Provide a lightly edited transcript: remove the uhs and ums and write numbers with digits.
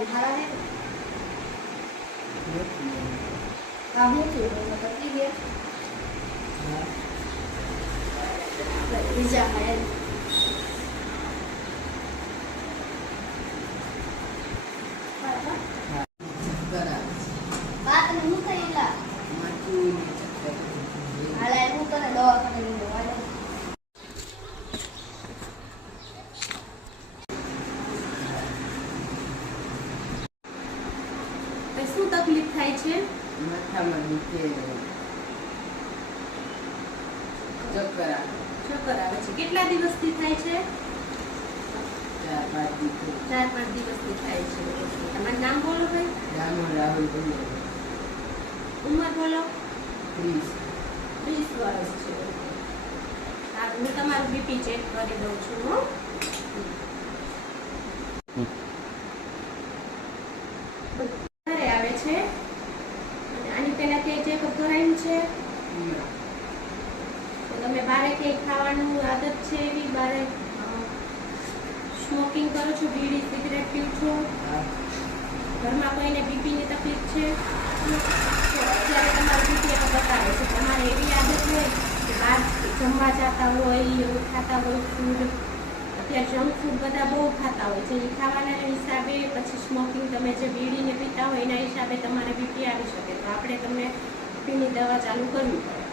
भी हारा है काम हो तो पति गया बीजा है बात नहीं करेगा हालाय હું તને દવાખાને લઈ જવા દઉં શું તકલીફ થાય છે માથામાં દુખે ચક્કર આવે છે કેટલા દિવસથી થાય છે 4-5 દિવસથી થાય છે તમારું નામ બોલો ભાઈ રાહુલ ઉંમર બોલો 30 વર્ષ છે હું તમારું બીપી ચેક કરી દઉં છું હો ઘરે આવે છે અને આની પહેલા ક્યાંય ચેકઅપ કરાયું છે તો તમે બારે ક્યાંય ખાવાનું આદત છે એવી બારે સ્મોકિંગ કરો છો બીડી સિગરેટ પીવો છો ઘરમાં કોઈને બીપીની તકલીફ છે તો અત્યારે તમારું બીપી તો બતાવે છે તમારે એવી આદત હોય કે બહાર જમવા જતા હોય એવું ખાતા હોય ફૂડ અત્યારે જંક ફૂડ બધા બહુ ખાતા હોય છે એ ખાવાના હિસાબે પછી સ્મોકિંગ તમે જે બીડીને પીતા હોય એના હિસાબે તમારે બીપી આવી શકે તો આપણે તમને બીપીની દવા ચાલુ કરવી પડે